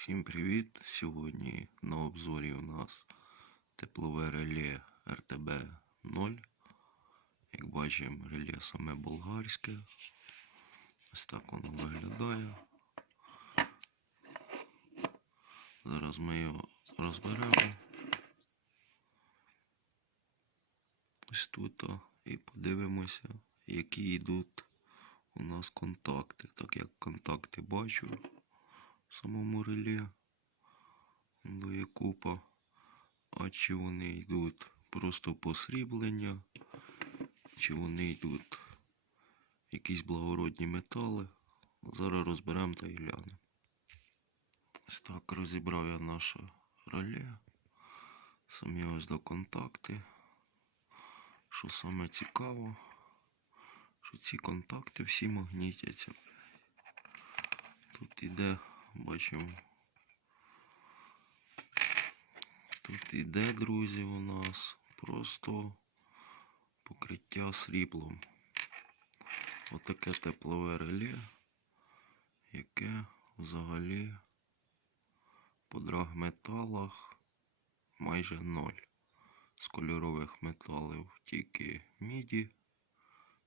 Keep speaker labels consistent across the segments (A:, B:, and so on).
A: Всім привіт! Сьогодні на обзорі у нас теплове реле РТБ 0. Як бачимо, реле саме болгарське. Ось так воно виглядає. Зараз ми його розберемо. Ось тут і подивимося, які йдуть у нас контакти. Так як контакти бачу самому реле до є купа. А чи вони йдуть просто посріблення, чи вони йдуть якісь благородні метали. Зараз розберемо та й глянемо. Ось так розібрав я наше реле. Самі ось до контакти. Що саме цікаво, що ці контакти всі магнітяться. Тут іде, бачимо. Тут іде, друзі, у нас просто покриття сріблом. Отаке теплове реле, яке взагалі по драгметалах майже ноль. З кольорових металів тільки міді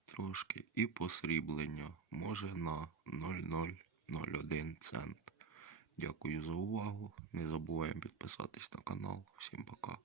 A: трошки і посріблення може на 0,001 цент. Дякую за увагу. Не забуваємо підписатись на канал. Всім пока.